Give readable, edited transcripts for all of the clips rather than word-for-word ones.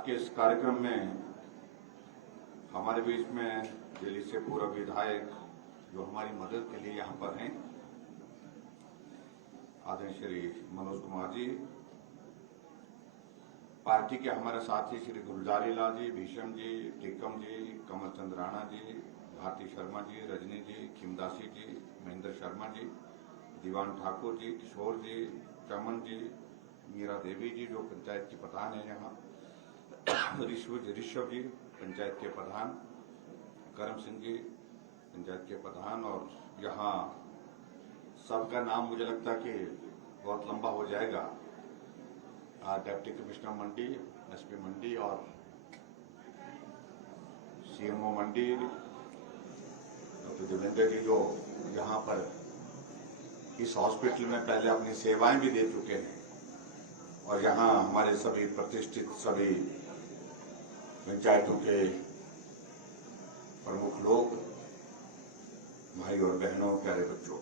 आज के इस कार्यक्रम में हमारे बीच में दिल्ली से पूर्व विधायक जो हमारी मदद के लिए यहाँ पर हैं, आदरणीय श्री मनोज कुमार जी, पार्टी के हमारे साथी श्री गुलजारी लाल जी, भीषम जी, टिक्कम जी, कमल चंद्र राणा जी, भारती शर्मा जी, रजनी जी, खिमदासी जी, महेंद्र शर्मा जी, दीवान ठाकुर जी, किशोर जी, चमन जी, मीरा देवी जी जो पंचायत की प्रधान है यहाँ, ऋषभ जी पंचायत के प्रधान, करम सिंह जी पंचायत के प्रधान, और यहाँ सबका नाम मुझे लगता कि बहुत लंबा हो जाएगा। डिप्टी कमिश्नर मंडी, एसपी मंडी और सीएमओ मंडी डॉक्टर देवेंद्र जी जो यहाँ पर इस हॉस्पिटल में पहले अपनी सेवाएं भी दे चुके हैं, और यहाँ हमारे सभी प्रतिष्ठित सभी पंचायतों के प्रमुख लोग, भाई और बहनों, प्यारे बच्चों,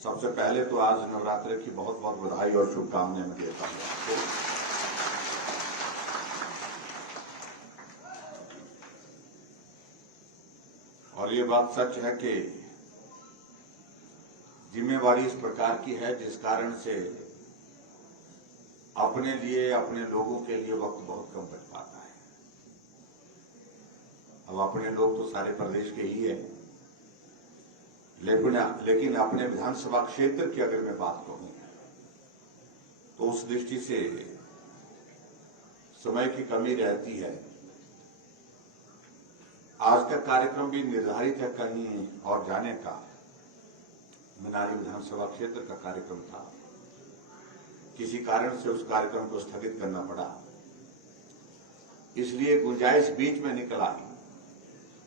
सबसे पहले तो आज नवरात्रि की बहुत बहुत बधाई और शुभकामनाएं मैं देता हूं आपको। और ये बात सच है कि जिम्मेवारी इस प्रकार की है जिस कारण से अपने लिए, अपने लोगों के लिए वक्त बहुत कम बच पाता है। अब अपने लोग तो सारे प्रदेश के ही है, लेकिन अपने विधानसभा क्षेत्र की अगर मैं बात कहूं तो उस दृष्टि से समय की कमी रहती है। आज का कार्यक्रम भी निर्धारित है कहीं और जाने का, मनाली विधानसभा क्षेत्र का कार्यक्रम था, किसी कारण से उस कार्यक्रम को स्थगित करना पड़ा, इसलिए गुंजाइश बीच में निकल आई।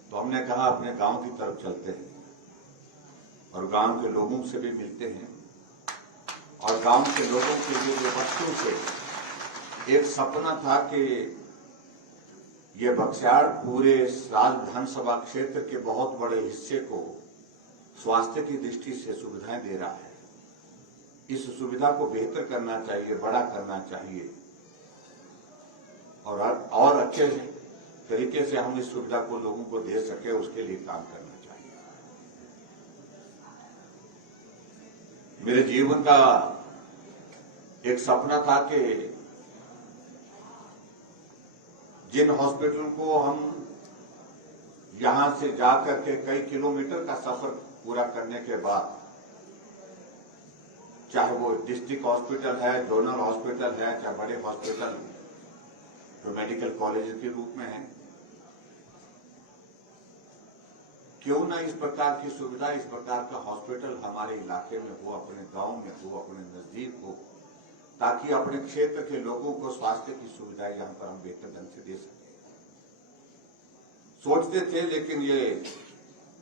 तो हमने कहा अपने गांव की तरफ चलते हैं और गांव के लोगों से भी मिलते हैं, और गांव के लोगों के लिए जो बच्चों से एक सपना था कि ये बक्सियाड़ पूरे राज विधानसभा क्षेत्र के बहुत बड़े हिस्से को स्वास्थ्य की दृष्टि से सुविधाएं दे रहा है, इस सुविधा को बेहतर करना चाहिए, बड़ा करना चाहिए, और अच्छे तरीके से हम इस सुविधा को लोगों को दे सके, उसके लिए काम करना चाहिए। मेरे जीवन का एक सपना था कि जिन हॉस्पिटल को हम यहां से जाकर के कई किलोमीटर का सफर पूरा करने के बाद, चाहे वो डिस्ट्रिक्ट हॉस्पिटल है, जोनल हॉस्पिटल है, चाहे बड़े हॉस्पिटल जो मेडिकल कॉलेज के रूप में है, क्यों ना इस प्रकार की सुविधा, इस प्रकार का हॉस्पिटल हमारे इलाके में हो, अपने गांव में हो, अपने नजदीक हो, ताकि अपने क्षेत्र के लोगों को स्वास्थ्य की सुविधाएं यहां पर हम बेहतर ढंग से दे सकें। सोचते थे, लेकिन ये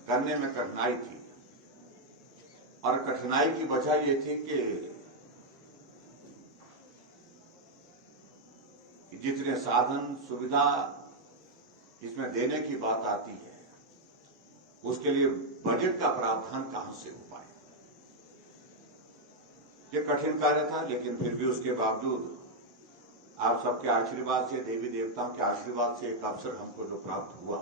करने में कठिनाई थी, और कठिनाई की वजह ये थी कि जितने साधन सुविधा इसमें देने की बात आती है, उसके लिए बजट का प्रावधान कहां से हो पाए। ये कठिन कार्य था, लेकिन फिर भी उसके बावजूद आप सबके आशीर्वाद से, देवी देवताओं के आशीर्वाद से एक अवसर हमको जो प्राप्त हुआ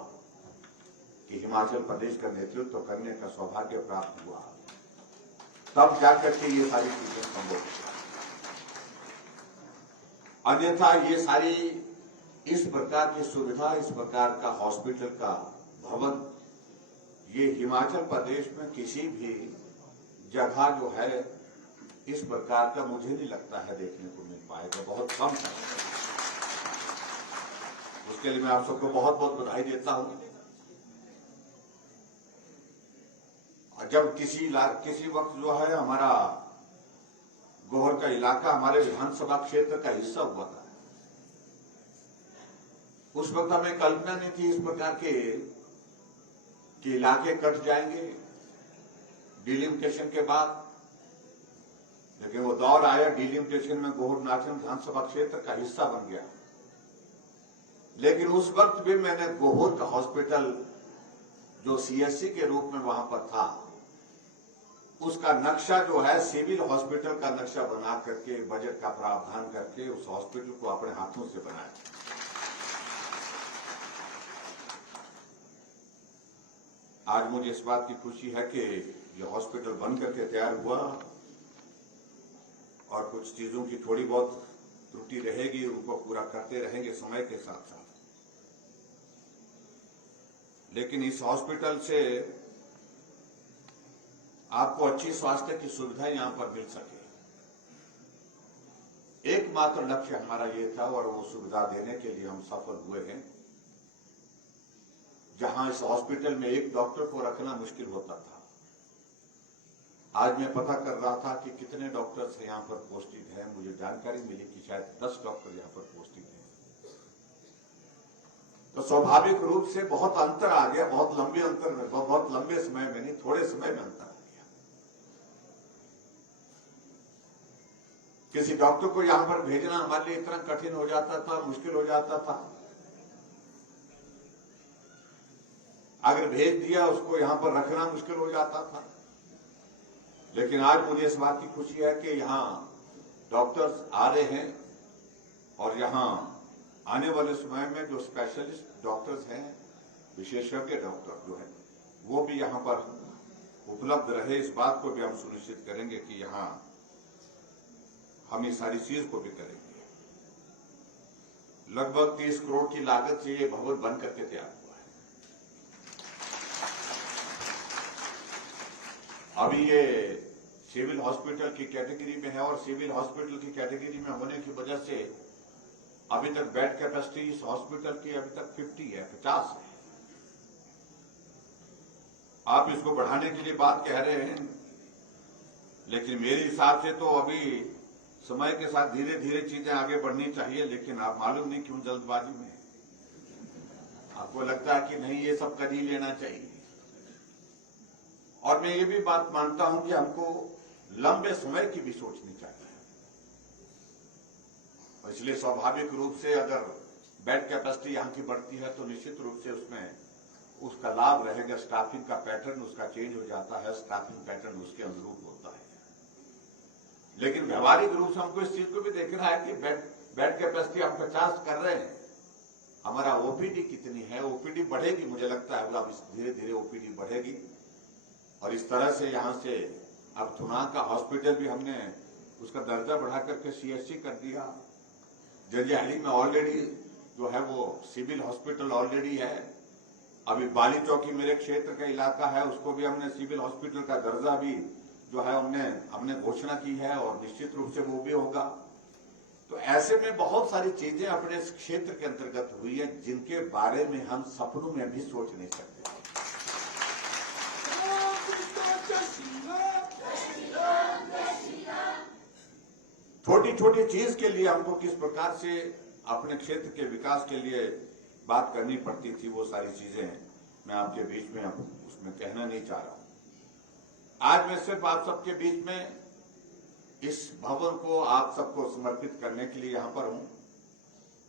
कि हिमाचल प्रदेश का नेतृत्व करने का सौभाग्य प्राप्त हुआ, तब जाकर के ये सारी चीजें संभव हो। अन्यथा ये सारी इस प्रकार की सुविधा, इस प्रकार का हॉस्पिटल का भवन, ये हिमाचल प्रदेश में किसी भी जगह जो है इस प्रकार का मुझे नहीं लगता है देखने को मिल पाएगा, बहुत कम है। उसके लिए मैं आप सबको बहुत बहुत बधाई देता हूं। जब किसी वक्त जो है हमारा गोहर का इलाका हमारे विधानसभा क्षेत्र का हिस्सा हुआ था, उस वक्त हमें कल्पना नहीं थी इस प्रकार के कि इलाके कट जाएंगे डिलिमिटेशन के बाद, लेकिन वो दौर आया, डिलिमिटेशन में गोहर नाचन विधानसभा क्षेत्र का हिस्सा बन गया। लेकिन उस वक्त भी मैंने गोहर का हॉस्पिटल जो सीएससी के रूप में वहां पर था, उसका नक्शा जो है सिविल हॉस्पिटल का नक्शा बना करके बजट का प्रावधान करके उस हॉस्पिटल को अपने हाथों से बनाया। आज मुझे इस बात की खुशी है कि यह हॉस्पिटल बन करके तैयार हुआ और कुछ चीजों की थोड़ी बहुत त्रुटि रहेगी, उनको पूरा करते रहेंगे समय के साथ साथ। लेकिन इस हॉस्पिटल से आपको अच्छी स्वास्थ्य की सुविधा यहां पर मिल सके, एकमात्र लक्ष्य हमारा ये था और वो सुविधा देने के लिए हम सफल हुए हैं। जहां इस हॉस्पिटल में एक डॉक्टर को रखना मुश्किल होता था, आज मैं पता कर रहा था कि कितने डॉक्टर्स यहां पर पोस्टिंग हैं। मुझे जानकारी मिली कि शायद 10 डॉक्टर यहां पर पोस्टिंग हैं। तो स्वाभाविक रूप से बहुत अंतर आ गया, बहुत लंबे समय में नहीं, थोड़े समय में अंतर आ गया। किसी डॉक्टर को यहां पर भेजना हमारे लिए इतना कठिन हो जाता था, मुश्किल हो जाता था। अगर भेज दिया उसको यहां पर रखना मुश्किल हो जाता था। लेकिन आज मुझे इस बात की खुशी है कि यहां डॉक्टर्स आ रहे हैं और यहां आने वाले समय में जो स्पेशलिस्ट डॉक्टर्स हैं, विशेषज्ञ डॉक्टर जो है, वो भी यहां पर उपलब्ध रहे। इस बात को भी हम सुनिश्चित करेंगे कि यहां हम इस सारी चीज को भी करेंगे। लगभग 30 करोड़ की लागत से ये भवन बन करके तैयार हुआ है। अभी ये सिविल हॉस्पिटल की कैटेगरी में है और सिविल हॉस्पिटल की कैटेगरी में होने की वजह से अभी तक बेड कैपेसिटी इस हॉस्पिटल की अभी तक 50 है। आप इसको बढ़ाने के लिए बात कह रहे हैं, लेकिन मेरे हिसाब से तो अभी समय के साथ धीरे धीरे चीजें आगे बढ़नी चाहिए। लेकिन आप मालूम नहीं क्यों जल्दबाजी में आपको लगता है कि नहीं ये सब कर ही लेना चाहिए। और मैं ये भी बात मानता हूं कि हमको लंबे समय की भी सोचनी चाहिए। और इसलिए स्वाभाविक रूप से अगर बेड कैपेसिटी यहां की बढ़ती है तो निश्चित रूप से उसमें उसका लाभ रहेगा। स्टाफिंग का पैटर्न उसका चेंज हो जाता है, स्टाफिंग पैटर्न उसके अनुरूप होता है। लेकिन व्यवहारिक रूप से हमको इस चीज को भी देखना है कि बेड कैपेसिटी हम 50 कर रहे हैं, हमारा ओपीडी कितनी है। ओपीडी बढ़ेगी, मुझे लगता है अब धीरे धीरे ओपीडी बढ़ेगी। और इस तरह से यहां से अब थुनाग का हॉस्पिटल भी हमने उसका दर्जा बढ़ा करके सीएचसी कर दिया। जंजैहली में ऑलरेडी जो है वो सिविल हॉस्पिटल ऑलरेडी है। अभी बाली चौकी मेरे क्षेत्र का इलाका है, उसको भी हमने सिविल हॉस्पिटल का दर्जा भी जो है हमने घोषणा की है और निश्चित रूप से वो भी होगा। तो ऐसे में बहुत सारी चीजें अपने इस क्षेत्र के अंतर्गत हुई है जिनके बारे में हम सपनों में भी सोच नहीं सकते। छोटी छोटी चीज के लिए हमको किस प्रकार से अपने क्षेत्र के विकास के लिए बात करनी पड़ती थी, वो सारी चीजें मैं आपके बीच में उसमें कहना नहीं चाह रहा हूं। आज मैं सिर्फ आप सबके बीच में इस भवन को आप सबको समर्पित करने के लिए यहां पर हूं।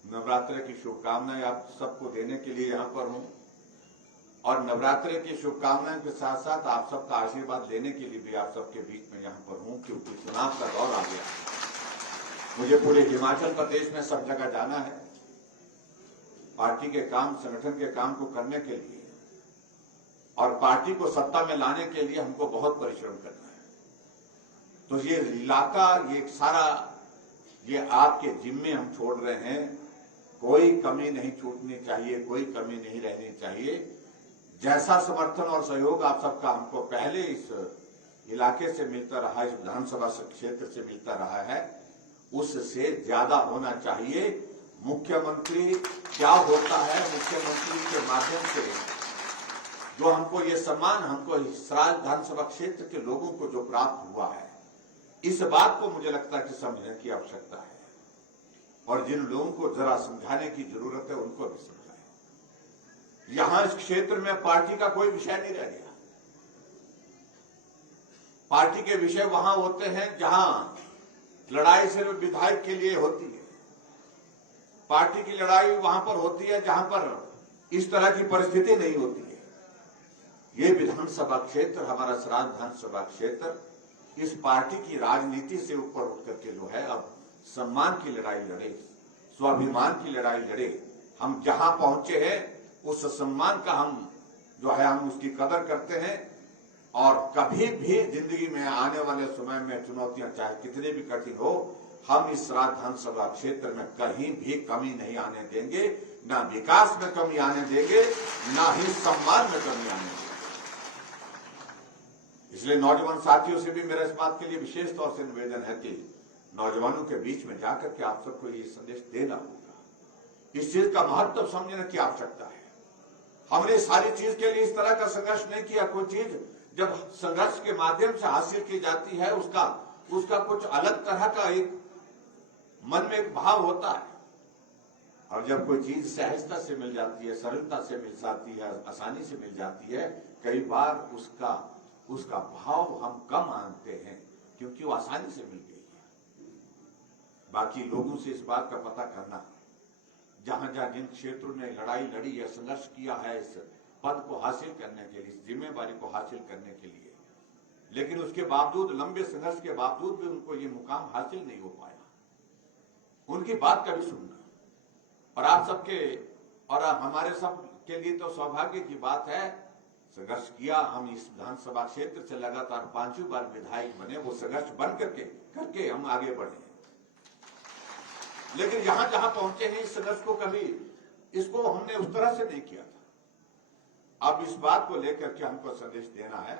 नवरात्र की शुभकामनाएं आप सबको देने के लिए यहां पर हूं और नवरात्र की शुभकामनाओं के साथ साथ आप सबका आशीर्वाद लेने के लिए भी आप सबके बीच में यहां पर हूं, क्योंकि चुनाव का दौर आ गया। मुझे पूरे हिमाचल प्रदेश में सब जगह जाना है पार्टी के काम, संगठन के काम को करने के लिए, और पार्टी को सत्ता में लाने के लिए हमको बहुत परिश्रम करना है। तो ये इलाका, ये सारा, ये आपके जिम्मे हम छोड़ रहे हैं। कोई कमी नहीं छूटनी चाहिए, कोई कमी नहीं रहनी चाहिए। जैसा समर्थन और सहयोग आप सबका हमको पहले इस इलाके से मिलता रहा, इस विधानसभा क्षेत्र से मिलता रहा है, उससे ज्यादा होना चाहिए। मुख्यमंत्री क्या होता है, मुख्यमंत्री के माध्यम से जो हमको ये सम्मान, हमको सराज विधानसभा क्षेत्र के लोगों को जो प्राप्त हुआ है, इस बात को मुझे लगता है कि समझने की आवश्यकता है। और जिन लोगों को जरा समझाने की जरूरत है उनको भी समझाएं। यहां इस क्षेत्र में पार्टी का कोई विषय नहीं रह गया। पार्टी के विषय वहां होते हैं जहां लड़ाई सिर्फ विधायक के लिए होती है। पार्टी की लड़ाई वहां पर होती है जहां पर इस तरह की परिस्थिति नहीं होती है। ये विधानसभा क्षेत्र, हमारा सराज विधानसभा क्षेत्र इस पार्टी की राजनीति से ऊपर उठ करके जो है अब सम्मान की लड़ाई लड़े, स्वाभिमान की लड़ाई लड़े। हम जहां पहुंचे हैं उस सम्मान का हम जो है हम उसकी कदर करते हैं और कभी भी जिंदगी में आने वाले समय में चुनौतियां चाहे कितने भी कठिन हो, हम इस विधानसभा क्षेत्र में कहीं भी कमी नहीं आने देंगे, ना विकास में कमी आने देंगे, ना ही सम्मान में कमी आने देंगे। इसलिए नौजवान साथियों से भी मेरा इस बात के लिए विशेष तौर से निवेदन है कि नौजवानों के बीच में जाकर के आप सबको ये संदेश देना होगा, इस चीज का महत्व समझने की आवश्यकता है। हमने सारी चीज के लिए इस तरह का संघर्ष नहीं किया। कोई चीज जब संघर्ष के माध्यम से हासिल की जाती है उसका कुछ अलग तरह का एक मन में एक भाव होता है, और जब कोई चीज सहजता से मिल जाती है, सरलता से मिल जाती है, आसानी से मिल जाती है, कई बार उसका भाव हम कम मानते हैं क्योंकि वो आसानी से मिल गई है। बाकी लोगों से इस बात का पता करना, जहां जहां जिन क्षेत्रों ने लड़ाई लड़ी है, संघर्ष किया है इस पद को हासिल करने के लिए, इस जिम्मेवारी को हासिल करने के लिए, लेकिन उसके बावजूद, लंबे संघर्ष के बावजूद भी उनको ये मुकाम हासिल नहीं हो पाया, उनकी बात का भी सुनना। और आप सबके और हमारे सब के लिए तो सौभाग्य की बात है, संघर्ष किया, हम इस विधानसभा क्षेत्र से लगातार 5वीं बार विधायक बने, वो संघर्ष बन करके हम आगे बढ़े। लेकिन जहां जहां पहुंचे हैं इस संघर्ष को कभी इसको हमने उस तरह से नहीं किया था। अब इस बात को लेकर के हमको संदेश देना है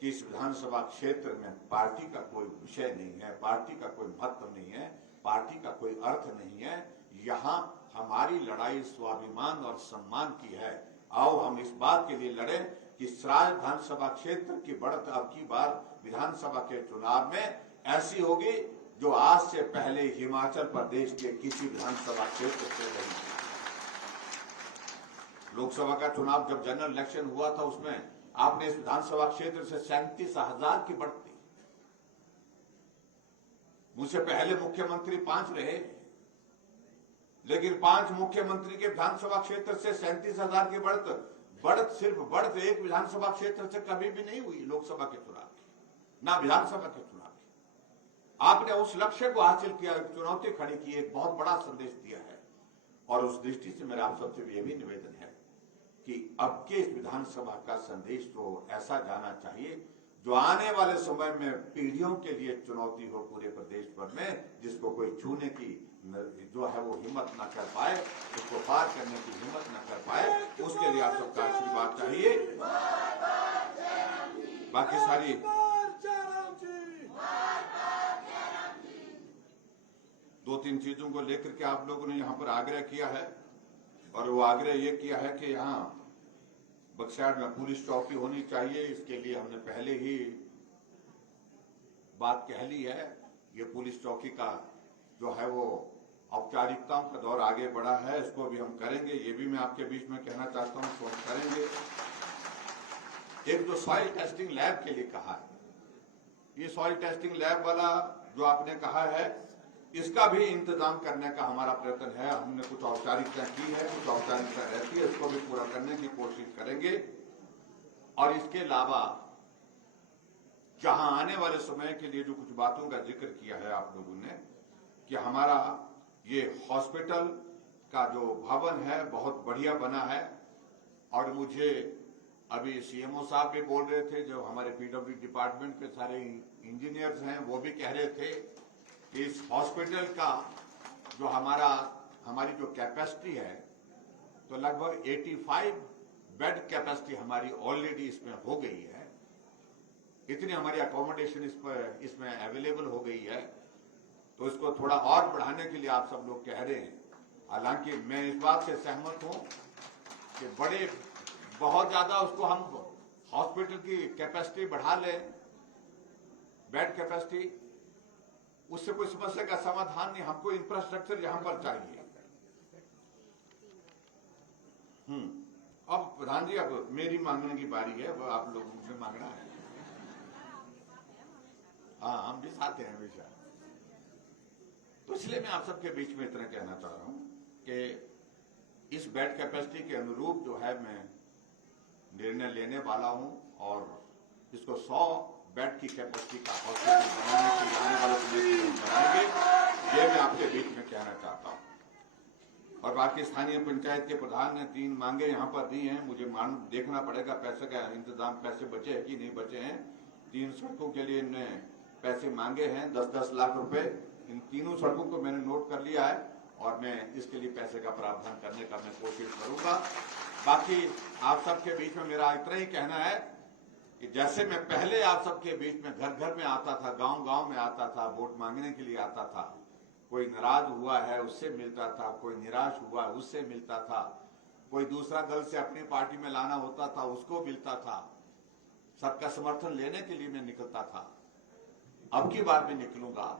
कि इस विधानसभा क्षेत्र में पार्टी का कोई विषय नहीं है, पार्टी का कोई महत्व नहीं है, पार्टी का कोई अर्थ नहीं है। यहाँ हमारी लड़ाई स्वाभिमान और सम्मान की है। आओ हम इस बात के लिए लड़ें कि सराज विधानसभा क्षेत्र की बढ़त अब की बार विधानसभा के चुनाव में ऐसी होगी जो आज से पहले हिमाचल प्रदेश के किसी विधानसभा क्षेत्र से नहीं। लोकसभा का चुनाव जब जनरल इलेक्शन हुआ था उसमें आपने इस विधानसभा क्षेत्र से 37,000 की बढ़ती। मुझसे पहले मुख्यमंत्री 5 रहे, लेकिन 5 मुख्यमंत्री के विधानसभा क्षेत्र से 37,000 की बढ़त एक विधानसभा क्षेत्र से कभी भी नहीं हुई लोकसभा के चुनाव की, ना विधानसभा के चुनाव की। आपने उस लक्ष्य को हासिल किया, चुनौती खड़ी की, एक बहुत बड़ा संदेश दिया है। और उस दृष्टि से मेरा आप सबसे भी यह भी निवेदन है कि अब के इस विधानसभा का संदेश तो ऐसा जाना चाहिए जो आने वाले समय में पीढ़ियों के लिए चुनौती हो पूरे प्रदेश भर में, जिसको कोई छूने की जो है वो हिम्मत ना कर पाए, उसको पार करने की हिम्मत ना कर पाए, उसके लिए आप सबका आशीर्वाद चाहिए। बाकी सारी दो तीन चीजों को लेकर के आप लोगों ने यहाँ पर आग्रह किया है, और वो आग्रह ये किया है कि यहाँ बक्सर में पुलिस चौकी होनी चाहिए। इसके लिए हमने पहले ही बात कह ली है। ये पुलिस चौकी का जो है वो औपचारिकताओं का दौर आगे बढ़ा है, इसको भी हम करेंगे। ये भी मैं आपके बीच में कहना चाहता हूँ, इसको हम करेंगे। एक जो सॉइल टेस्टिंग लैब के लिए कहा है, ये सॉइल टेस्टिंग लैब वाला जो आपने कहा है, इसका भी इंतजाम करने का हमारा प्रयत्न है। हमने कुछ औपचारिकता की है, कुछ औपचारिकता रहती है, इसको भी पूरा करने की कोशिश करेंगे। और इसके अलावा जहां आने वाले समय के लिए जो कुछ बातों का जिक्र किया है आप लोगों ने, कि हमारा ये हॉस्पिटल का जो भवन है बहुत बढ़िया बना है। और मुझे अभी सीएमओ साहब भी बोल रहे थे, जो हमारे पीडब्ल्यू डिपार्टमेंट के सारे इंजीनियर्स हैं, वो भी कह रहे थे कि इस हॉस्पिटल का जो हमारी जो कैपेसिटी है, तो लगभग 85 बेड कैपेसिटी हमारी ऑलरेडी इसमें हो गई है। इतनी हमारी अकोमोडेशन इसमें अवेलेबल हो गई है, तो इसको थोड़ा और बढ़ाने के लिए आप सब लोग कह रहे हैं। हालांकि मैं इस बात से सहमत हूं कि बहुत ज्यादा उसको हम हॉस्पिटल की कैपेसिटी बढ़ा लें, बेड कैपेसिटी, उससे कोई समस्या का समाधान नहीं। हमको इंफ्रास्ट्रक्चर यहां पर चाहिए। अब प्रधान जी, अब मेरी मांगने की बारी है, वो आप लोगों से मांगना है। हाँ, हम भी साथ हैं हमेशा। तो इसलिए मैं आप सबके बीच में इतना कहना चाह रहा हूं कि इस बेड कैपेसिटी के अनुरूप जो है, मैं निर्णय लेने वाला हूं और इसको 100 बेड की कैपेसिटी का हॉस्पिटल बनाने के लिए आने वाले समय में हम बनाएंगे, ये मैं आपके बीच में कहना चाहता हूं। और बाकी स्थानीय पंचायत के प्रधान ने 3 मांगे यहाँ पर दी हैं, मुझे देखना पड़ेगा पैसे का इंतजाम, पैसे बचे हैं कि नहीं बचे हैं। 3 सड़कों के लिए इन्होंने पैसे मांगे हैं 10-10 लाख रुपए। इन तीनों सड़कों को मैंने नोट कर लिया है और मैं इसके लिए पैसे का प्रावधान करने का मैं कोशिश करूंगा। बाकी आप सबके बीच में मेरा इतना ही कहना है कि जैसे मैं पहले आप सबके बीच में घर घर में आता था, गांव गांव में आता था, वोट मांगने के लिए आता था, कोई नाराज हुआ है उससे मिलता था, कोई निराश हुआ उससे मिलता था, कोई दूसरा दल से अपनी पार्टी में लाना होता था उसको मिलता था, सबका समर्थन लेने के लिए मैं निकलता था। अब की बार मैं निकलूंगा,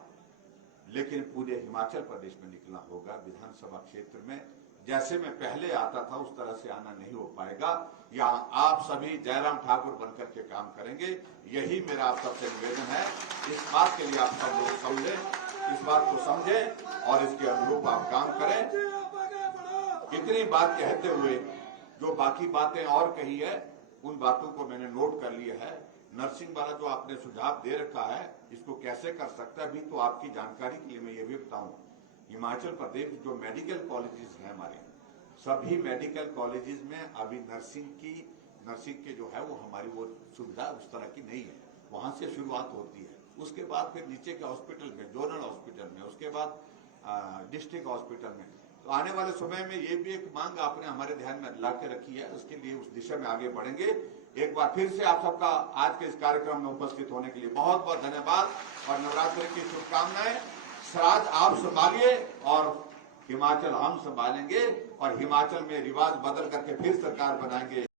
लेकिन पूरे हिमाचल प्रदेश में निकलना होगा। विधानसभा क्षेत्र में जैसे मैं पहले आता था उस तरह से आना नहीं हो पाएगा। यहाँ आप सभी जयराम ठाकुर बनकर के काम करेंगे, यही मेरा आप सबसे निवेदन है। इस बात के लिए आप सब लोग समझें, इस बात को समझें और इसके अनुरूप आप काम करें। इतनी बात कहते हुए जो बाकी बातें और कही है उन बातों को मैंने नोट कर लिया है। नर्सिंग वाला जो आपने सुझाव दे रखा है, इसको कैसे कर सकता है अभी तो आपकी जानकारी के लिए मैं ये भी बताऊं, हिमाचल प्रदेश जो मेडिकल कॉलेजेस हैं हमारे, सभी मेडिकल कॉलेजेस में अभी नर्सिंग के जो है वो हमारी वो सुविधा उस तरह की नहीं है। वहां से शुरुआत होती है, उसके बाद फिर नीचे के हॉस्पिटल में, जोनल हॉस्पिटल में, उसके बाद डिस्ट्रिक्ट हॉस्पिटल में। तो आने वाले समय में ये भी एक मांग आपने हमारे ध्यान में ला के रखी है, उसके लिए उस दिशा में आगे बढ़ेंगे। एक बार फिर से आप सबका आज के इस कार्यक्रम में उपस्थित होने के लिए बहुत बहुत धन्यवाद और नवरात्रि की शुभकामनाएं। श्राद्ध आप संभालिए और हिमाचल हम संभालेंगे और हिमाचल में रिवाज बदल करके फिर सरकार बनाएंगे।